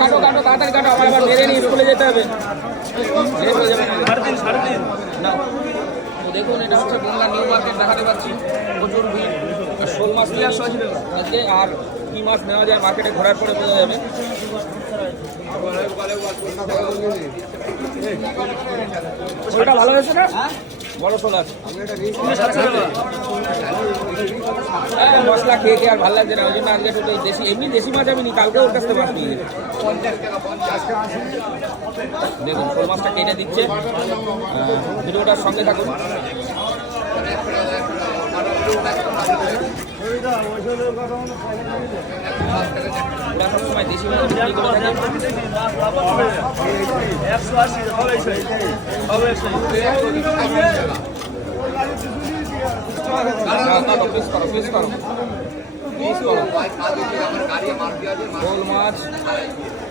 কাটো কাটো তাড়াতাড়ি কাটো, আমার আবার মেরে নিয়ে স্কুলে যেতে হবে। না তো দেখুন, এটা হচ্ছে বনগাঁ নিউ মার্কেট, দেখাতে পাচ্ছি প্রচুর ভিড়। শোল মাছ নিয়ে আসা হয়েছিল আজকে, আর কী মাছ নেওয়া যায় মার্কেটে ঘোরার পরে বোঝা যাবে। ওটা ভালো হয়েছে না, বড় শোল আছে। হ্যাঁ, মশলা খেয়ে খেয়ে আর ভালো লাগছে না, ওই জন্য আজকে একটু দেশি, এমনি দেশি মাছ আমি নি, কালকে ওর কাছ থেকে মাছ নিয়ে গেছি। দেখুন শোল মাছটা কেটে দিচ্ছে, ভিডিওটার সঙ্গে থাকুন। ওরা সবসময় দেশি মাছ বিক্রি করে থাকে। শোল মাছ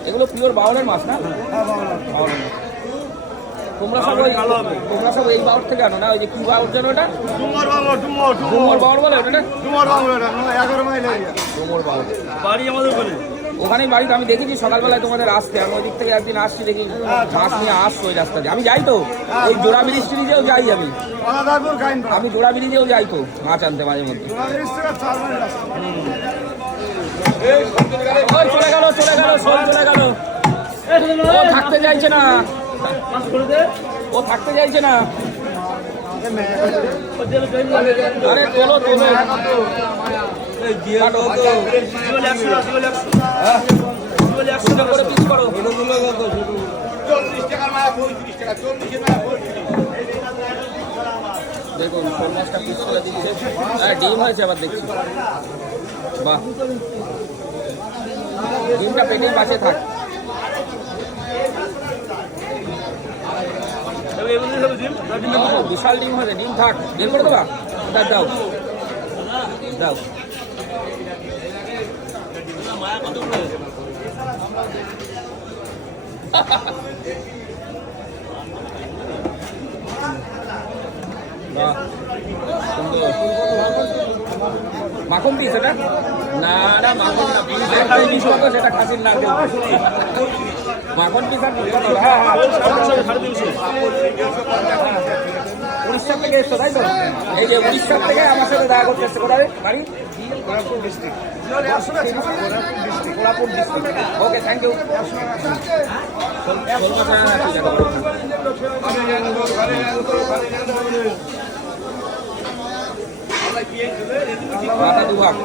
এগুলো পিওর বাউলের মাছ না? তোমরা সব এই বাউর থেকে আনো না? ওই যে কি বাউর যেন ওটা, ডুমর বাউর বলে ওটা, ডুমর বাউর বাড়ি আমাদের বলে ওখানেই বাড়িতে। আমি দেখেছি সকালবেলায় তোমাদের আসতে, আমি ওই দিক থেকে একদিন আসছি, দেখি মাছ নিয়ে আসছো ওই রাস্তা দিয়ে। আমি যাই তো ওই জোড়া ব্রিজেও যাই, আমি জোড়া ব্রিজেও যাই তো মাছ আনতে মাঝে মধ্যে। চলে গেল চলে গেল শোল চলে গেল, ও থাকতে চাইছে না, ও থাকতে চাইছে না। আরে তোলো তোলো, দেখুন শোল মাছটা পিস করে দিচ্ছে। ডিম হয়েছে আবার দেখছি, বাহ, ডিমটা পেটেই বাঁচে থাক। বিশাল ডিম হয়েছে, ডিম থাক, বের করে দেবা, দাও দাও। মাখন পিস এটা? না না মাখন না, পিস সেটা খাসির না, মাখন পিস। হ্যাঁ হ্যাঁ, উড়িষ্যা থেকে এসছো তাই তো? এই যে উড়িষ্যার থেকে আমার সাথে দেখা করতে এসছে, কোথায় বাড়ি? Koraput district. Okay, thank you. মাথা দুভাগ।